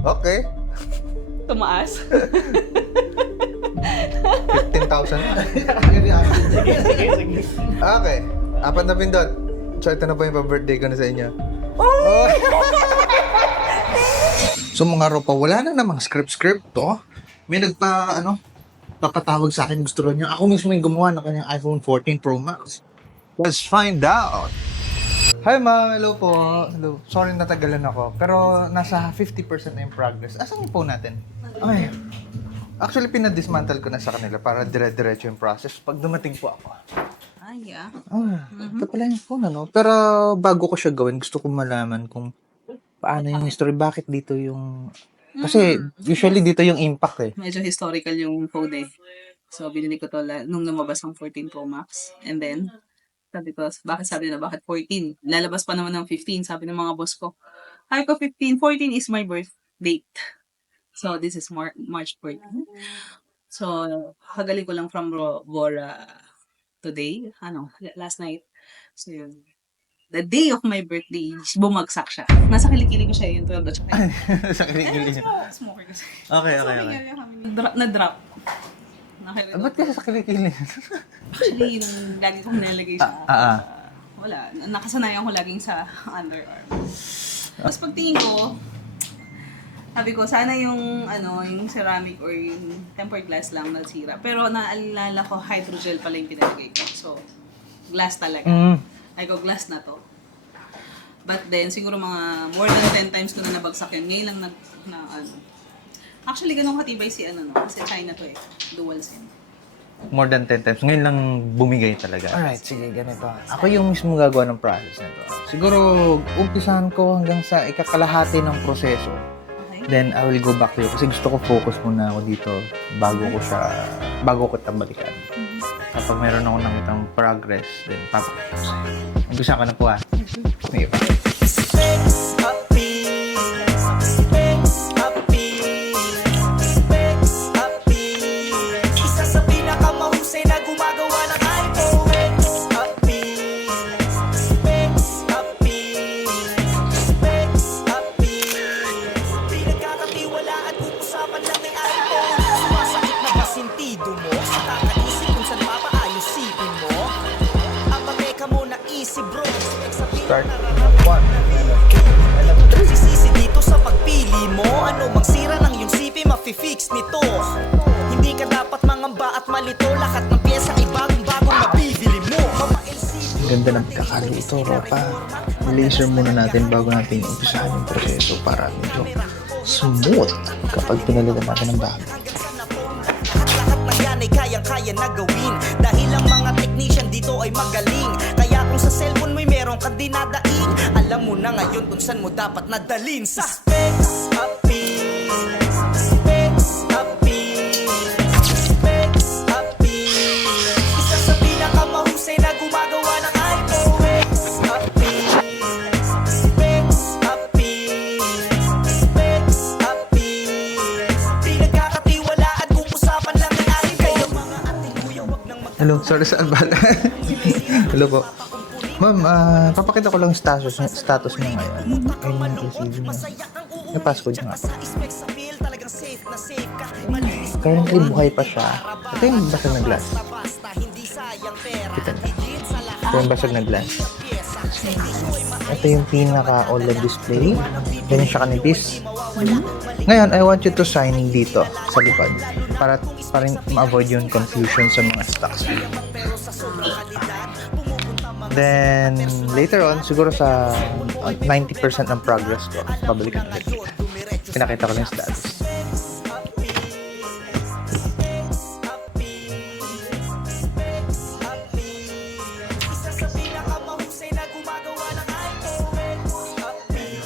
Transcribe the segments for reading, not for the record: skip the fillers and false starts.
Okay. Tumaas. 15,000 na. Sige. Okay. Apat na pindot. So, ito na po yung pa-birthday ko na sa inyo. Oh! So, mga ropa, wala na namang script to. May papatawag sa akin. Gusto rin niya. Ako mismo yung gumawa ng kanyang iPhone 14 Pro Max. Let's find out. Hi, ma'am. Hello po. Hello. Sorry natagalan ako. Pero nasa 50% na yung progress. Asan yung phone natin? Ay. Actually, pinadismantle ko na sa kanila para dire-diretso yung process pag dumating po ako. Yeah. Ito pala yung phone, ano? Pero bago ko siya gawin, gusto ko malaman kung paano yung history. Bakit dito yung... Kasi usually dito yung impact eh. Medyo historical yung phone eh. So, binili ko to nung lumabas ang 14 Pro Max. And then, sabi ko, bakit 14? Lalabas pa naman ng 15, sabi ng mga boss ko. Ay ko 15, 14 is my birth date. So, this is March 14. So, kagaling ko lang from Bora today, last night. So, yun. The day of my birthday, bumagsak siya. Nasa kilikili ko siya yung 12 at saka. Sa kilikili. Smoker kasi. Okay. Na-drop. Ba't kasi sa kilikili? Actually, nung lagi kong nilalagay siya. Wala. Nakasanayan ko laging sa underarm. Tapos pagtingin ko, sabi ko, sana yung ceramic or yung tempered glass lang nasira. Pero naalala ko, hydrogel pala yung pinalagay ko. So, glass talaga. Ay ko, glass na to. But then, siguro mga more than 10 times ko na nabagsak yun. Ngayon lang Actually, ganun katibay kasi China to eh. Dual SIM. More than 10 times. Ngayon lang bumigay talaga. Alright, sige, ganito. Ako yung mismo gagawa ng process na to. Siguro, umpisahan ko hanggang sa ikakalahati ng proseso. Okay. Then, I will go back to you. Kasi gusto ko focus muna ako dito bago ko tabalikan. Kapag meron ako nakitang progress, then papakita ko sa'yo. Umpisa ka na po Sige pa. Isa sa pinakamahusay na gumagawa ng iPhone. Pinagkakatiwalaan kung usapan lang ng iPhone. Sumasakit na ba sintido mo? Sa kakaisip kung saan papaayos-sipin mo? Ang pameka mo na easy bro. Start. 1. Sisisi dito sa pagpili mo. Ano bang sira ng iyong sipi mafi-fix nito? Hindi ka dapat mangamba at malito. Lahat ng pyesa ay bagong-bagong mabibili mo. Ganda ng pagkakaluto, Ropa. Laser muna natin bago natin umpisahan yung proseso para medyo smooth kapag pinalitan natin ng bago. Lahat na yan ay kayang-kaya na gawin. Dahil ang mga technician dito ay magaling. Kaya kung sa cellphone mo'y meron kang dinadaing, alam mo na ngayon kung saan mo dapat nadalin. Sa Specs Appeal. Specs Appeal. Specs Appeal. Isa sa pinakamahusay na gumagawa ng iPhone. Specs Appeal. Specs Appeal. Specs Appeal. Pinagkakatiwalaan kung usapan lang ng iPhone. Kaya mga ating kuya wag nang Hello, sorry sa albala. Hello po. Ma'am, papakita ko lang status niya ngayon. Ayun yung receiving niya. Yung passcode niya nga po. Currently, buhay pa siya. Ito yung basag na glass. Kita niyo. Ito yung basag na glass. Ito yung pinaka-OLED display. Ganyan siya kanipis. Ngayon, I want you to sign dito sa likod para rin ma-avoid yung confusion sa mga stocks. Then, later on, siguro sa 90% ng progress ko, babalikan ulit kita. Pinakita ko na yung status.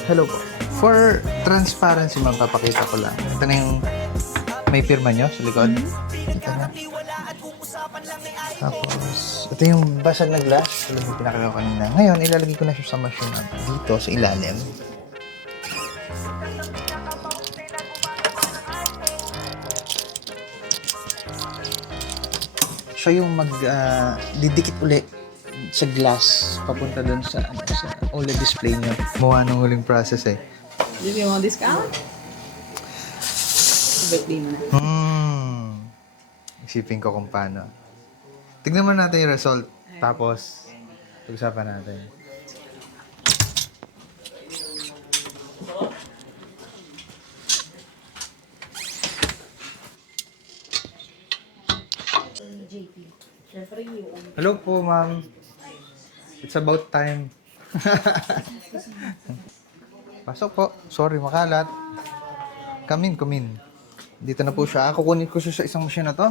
Hello po. For transparency, ma'am, papakita ko lang. Ito na yung may pirma nyo sa likod. Ito na. Tapos, ito yung basag na glass. Alam mo, pinakagawa ko kanina. Ngayon, ilalagay ko na siya sa machine dito sa ilalim. Siya yung didikit uli sa glass papunta dun sa OLED display niya. Mukha ng huling process eh. Bibigyan mo discount? birthday mo na. Isipin ko kung paano. Tignan mo natin yung result. Tapos, pag-usapan natin. Hello po, ma'am. It's about time. Pasok po. Sorry, makalat. Come in. Dito na po siya. Kukunin ko siya sa isang machine na to.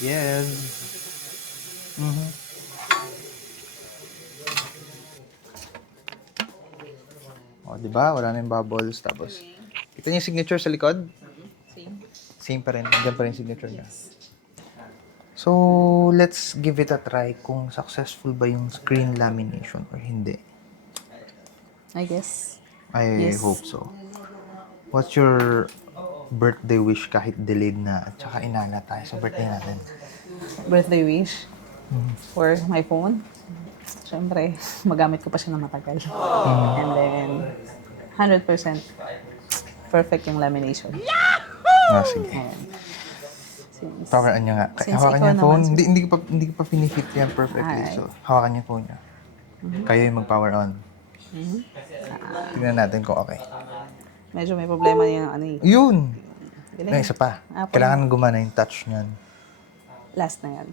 Yes. O, diba? Wala na yung bubbles. Tapos, kita niyo yung signature sa likod? Same. Same pa rin. Diyan pa rin yung signature niya. So, let's give it a try kung successful ba yung screen lamination or hindi. I guess. I Yes. hope so. What's your birthday wish kahit delayed na at saka inala tayo sa birthday natin? Birthday wish for my phone. Siyempre, magamit ko pa siya ng matagal. And then, 100% perfect yung lamination. Ah, sige. And since, Hawakan niyo nga. Since Hawakan ikaw niyo yung phone. naman, Hindi ko pa pinifit yan perfectly. Ay. So, hawakan niyo yung phone niya. Kayo yung mag-power on. Tingnan natin kung okay. medyo may problema yung ano eh. Yun! Galing. May isa pa. Apple. Kailangan gumana yung touch niyan. Last na yan.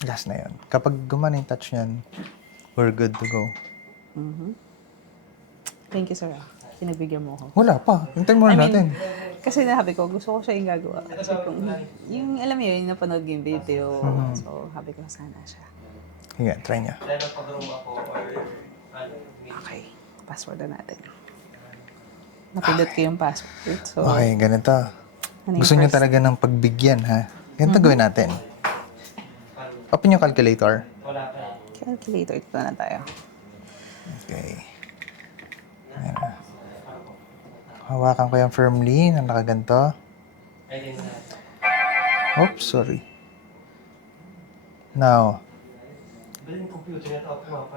Last na yun. Kapag gumana yung touch niyan, we're good to go. Thank you, sir. Pinagbigyan mo ako. Wala pa. Hintayin muna natin. Kasi nahabi ko, gusto ko siya yung gagawa. Kasi kung, yung alam mo yun, yung napanood ko yung video. So, habi ko sana siya. Sige, try niya. Okay. Password na natin. Napindot ko yung password. So, Okay, ganito. ano yung Gusto niyo first? talaga ng pagbigyan, ha? Ganito gawin natin. Open yung calculator. Calculator. Ito na tayo. Okay. Ayan na. Hawakan ko yung firmly na nakaganto. Oops, sorry. Now,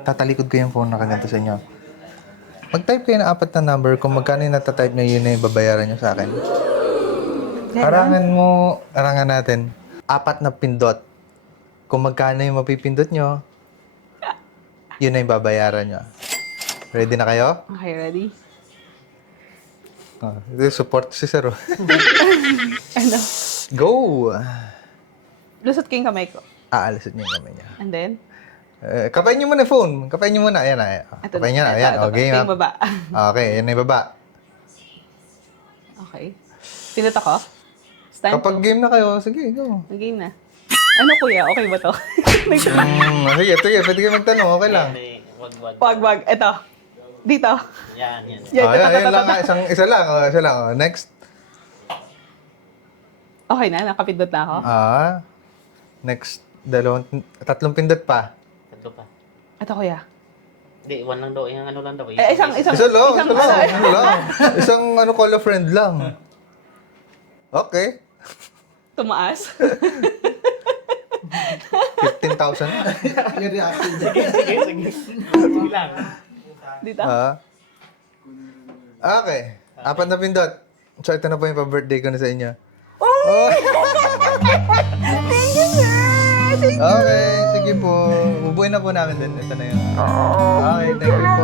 tatalikod ko yung phone na nakaganto sa inyo. Mag-type kayo ng 4 na number. Kung magkano yung natatype nyo, yun na yung babayaran nyo sa akin. Arangan natin. 4 na pindot. Kung magkano yung mapipindot nyo, yun na yung babayaran nyo. Ready na kayo? Okay, ready? Oh, ito yung support si Sir. Ano? Go! Lusot ko yung kamay ko. Aalisin niyo yung kamay niya. And then? Kapain niyo muna yung phone. Kapain niyo muna. Ayan na. Ito Kapain niyo na. Ayan. ito, Okay. ito yung baba. Okay. Yan na yung baba. Okay. Pindot ako? It's time Kapag game na kayo, sige, go. to game na. Ano kuya? Okay ba to? Sige. Pwede kayo magtanong. Okay lang. Wag. Ito. Dito. Yan. Yan, Ayan lang. Isa lang. Isa lang. Next. Okay na, nakapindot na ako. Next. 3 pindot pa. Ito pa. Ito kuya. Hindi, one lang daw. Yung ano lang daw. Isang Isa lang. Isang call a friend lang. Okay. tumaas. 15,000 na. Sige lang. Dito. Okay. 4 na pindot. So, ito na po yung pa-birthday ko na sa inyo. Thank you, sir! Thank you! Okay, sige po. Bubuin na po namin din. Ito na yun. Okay, thank you po.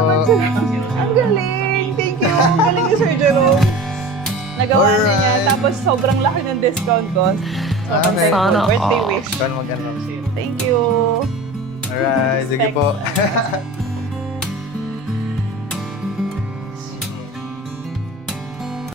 Ang galing! Thank you! Ang galing ni Sir Jerome. Nagawa na niya. Alright. Tapos sobrang laki ng discount ko. Sobrang Okay. thankful. Birthday wish. Ikaw na mag-ano. Thank you! Alright, sige po.